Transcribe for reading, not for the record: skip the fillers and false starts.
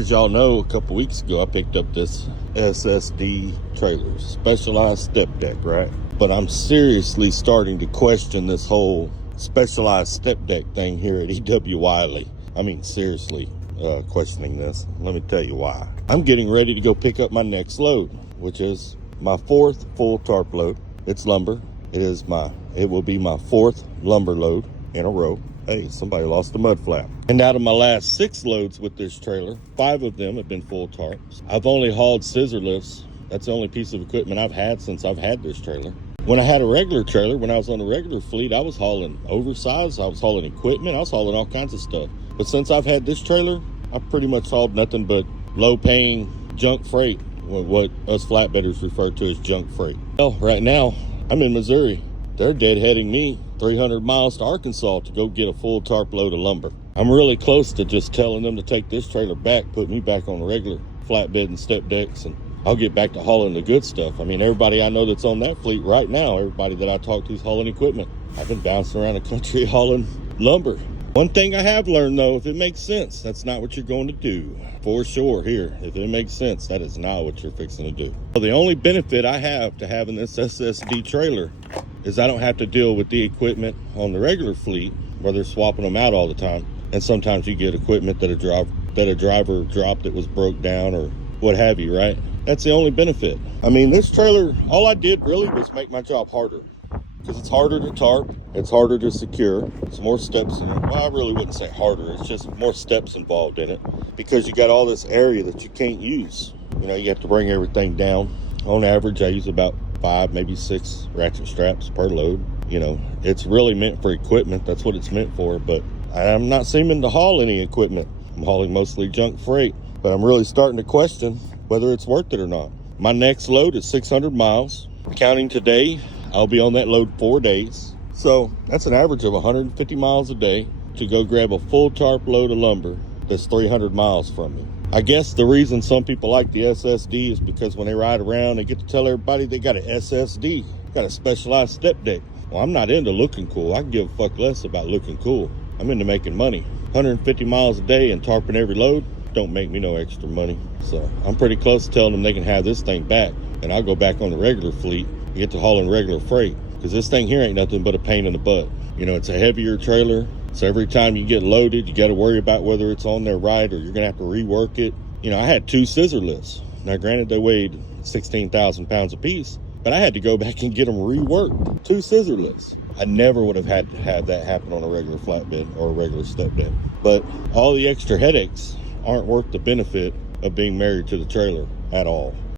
As y'all know, a couple weeks ago, I picked up this SSD trailer, specialized step deck, right? But I'm seriously starting to question this whole specialized step deck thing here at Wylie. I mean, seriously, questioning this. Let me tell you why. I'm getting ready to go pick up my next load, which is my fourth full tarp load. It's lumber. It will be my fourth lumber load in a row. Hey, somebody lost the mud flap. And out of my last 6 loads with this trailer, 5 of them have been full tarps. I've only hauled scissor lifts. That's the only piece of equipment I've had since I've had this trailer. When I had a regular trailer, when I was on a regular fleet, I was hauling oversized, I was hauling equipment, I was hauling all kinds of stuff. But since I've had this trailer, I've pretty much hauled nothing but low-paying junk freight, what us flatbedders refer to as junk freight. Well, right now, I'm in Missouri. They're deadheading me 300 miles to Arkansas to go get a full tarp load of lumber. I'm really close to just telling them to take this trailer back, put me back on the regular flatbed and step decks, and I'll get back to hauling the good stuff. I mean, everybody I know that's on that fleet right now, everybody that I talk to is hauling equipment. I've been bouncing around the country hauling lumber. One thing I have learned, though, if it makes sense, that's not what you're going to do. For sure, here, if it makes sense, that is not what you're fixing to do. Well, the only benefit I have to having this SSD trailer is I don't have to deal with the equipment on the regular fleet where they're swapping them out all the time. And sometimes you get equipment that a driver dropped that was broke down or what have you, right? That's the only benefit. I mean, this trailer, all I did really was make my job harder. Because it's harder to tarp, it's harder to secure, it's more steps in it. Well, I really wouldn't say harder, it's just more steps involved in it. Because you got all this area that you can't use. You know, you have to bring everything down. On average, I use about 5, maybe 6 ratchet straps per load. You know, it's really meant for equipment, that's what it's meant for. But I'm not seeming to haul any equipment. I'm hauling mostly junk freight. But I'm really starting to question whether it's worth it or not. My next load is 600 miles. Counting today, I'll be on that load 4 days. So that's an average of 150 miles a day to go grab a full tarp load of lumber that's 300 miles from me. I guess the reason some people like the SSD is because when they ride around, they get to tell everybody they got an SSD, got a specialized step deck. Well, I'm not into looking cool. I can give a fuck less about looking cool. I'm into making money. 150 miles a day and tarping every load don't make me no extra money. So I'm pretty close to telling them they can have this thing back, and I'll go back on the regular fleet and get to hauling regular freight, because this thing here ain't nothing but a pain in the butt. You know, it's a heavier trailer, so every time you get loaded, you got to worry about whether it's on there right or you're gonna have to rework it. You know, I had 2 scissor lifts. Now granted, they weighed 16,000 pounds apiece, but I had to go back and get them reworked. 2 scissor lifts. I never would have had to have that happen on a regular flatbed or a regular step deck. But all the extra headaches aren't worth the benefit of being married to the trailer at all.